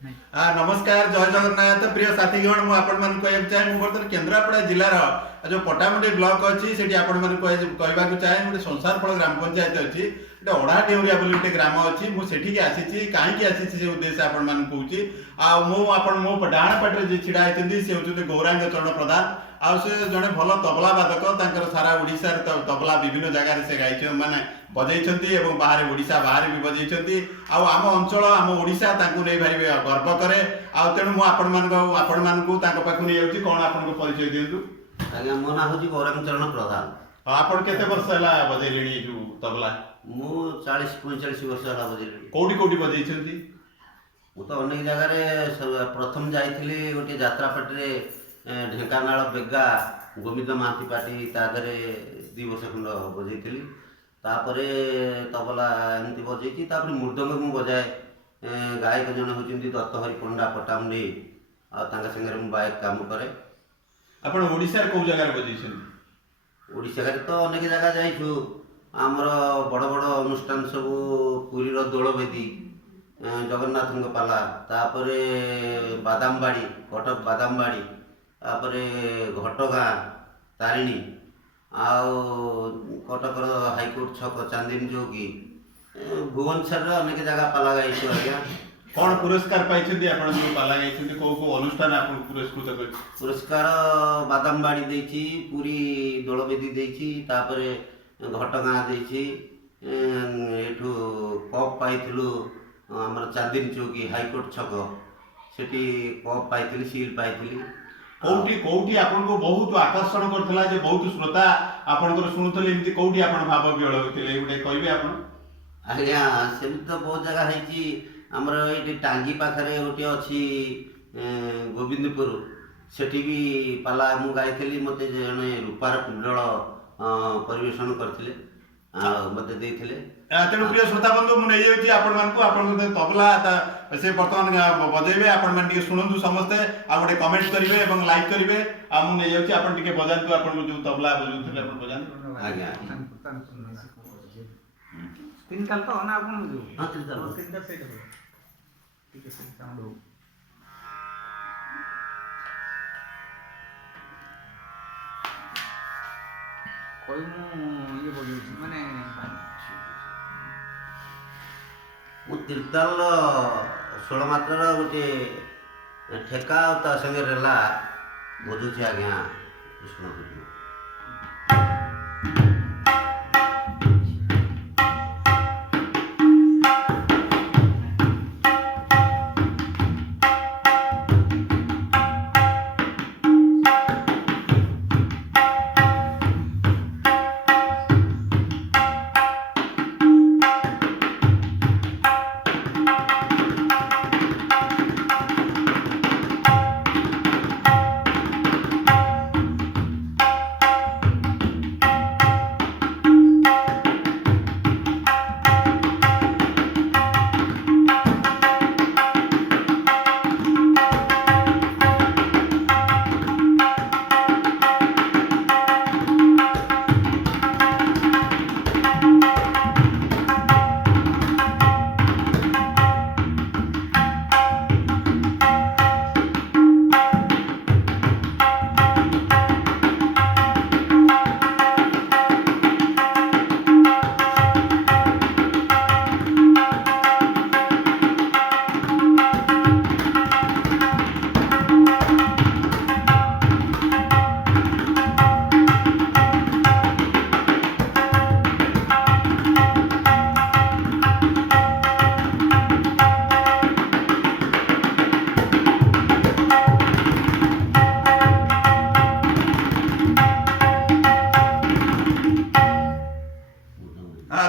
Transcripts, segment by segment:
नमस्कार जय जगन्नाथ प्रिय साथीगण मुझे चाहे बर्तमान केन्द्रापड़ा जिलार जो पटामुंडी ब्लॉक अच्छी से कहवाक चाहे गोटे संसार फल ग्राम पंचायत अच्छी गोटे ओढ़ा डेउरिया गोटे ग्राम अच्छी मुझे आसी कहीं आसी से उद्देश्य आपण कहूँ मो डाण पाटे छिड़ा होती सी हूँ गौरांग चरण प्रधान आउ से जड़े भल तबला बाधक सारा ओडिशा तबला विभिन्न जगह से गाई माने बजाई बाहर ओडिशा बाहर भी बजाई आम अंचल आम ओडिशा नहीं भारी गर्व करे तेणु मुझे पाखु नहीं जाऊँगी कौन आपन परिचय दिंतु। आज्ञा मो ना हूँ गौरांग चरण प्रधान। आपन केते वर्ष है बजेले तबला? मु 40-45 वर्ष है बजेले। कोठी कोठी बजाई? मु तो अनेक जगह प्रथम जाइली गोटे यात्रा पार्टी ढेंकानाल बेगा गोविंद महांती पार्टी तादरे 2 वर्ष खंड बजाई तापर तबला एमती बजाई मृदंग मु बजाए गायक जन होती दत्तहरि पंडा पटामुंडी आंगे मु बाइक काम करे। आपण ओडिशा को जगह बजाई? ओडिशा तो अनेक जगह जाइछु आमर बड़ बड़ अनुष्ठान सब पुरी दोलवेदी जगन्नाथ पाला तापर बादामबाड़ी कटक बादामबाड़ी तापर घटगाँ तारिणी आउ कटकर हाईकोर्ट छक चांदनी चौकी भुवनेश्वर अनेक जगह पाला गाई। आज्ञा कौन पुरस्कार पाई आपण जो पाला गाई को अनुष्ठान आप पुरस्कृत कर? पुरस्कार बादामबाड़ी देछि पुरी दोलवेदी देछि तापर घटगाँ देछि एठू कप पाइथिलु हमर चांदनी चौकी हाईकोर्ट छक सेठी कप पाइथिलि सील पाइथिलि। कौटी कौटी आपन को बहुत आकर्षण करथला जे बहुत श्रोता आपन को सुनुथले एमती कौटी आपन भाव विहळ होतिले गुटे कहबे आपन? आज्ञा सेमि तो बहुत जगह है आमर ये टांगी पाखे गोटे अच्छी गोविंदपुर सेठी भी पाला मु गाई मत जड़े रूपार कुंडल परिवेशन करते मत देते। तेणु प्रिय श्रोता बंधु मुझे आपण तबला से बर्तमान बजेबे आपण शुणु समस्ते आ गोटे कमेंट करेंगे और लाइक करेंगे मुझे आप बजातु आप जो तबला बजाते बजातु। आज्ञा तीन ताल तो ना आपन जो हां तीन ताल सही तो ठीक है साउंड हो कोई मु ये बोलियो माने मु तीर्ताल 16 मात्रा गोटे ठेका ता संगे रेला बजुछि। आज्ञा कृष्ण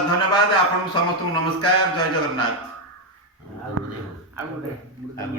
धन्यवाद। आप समस्त नमस्कार जय जगन्नाथ।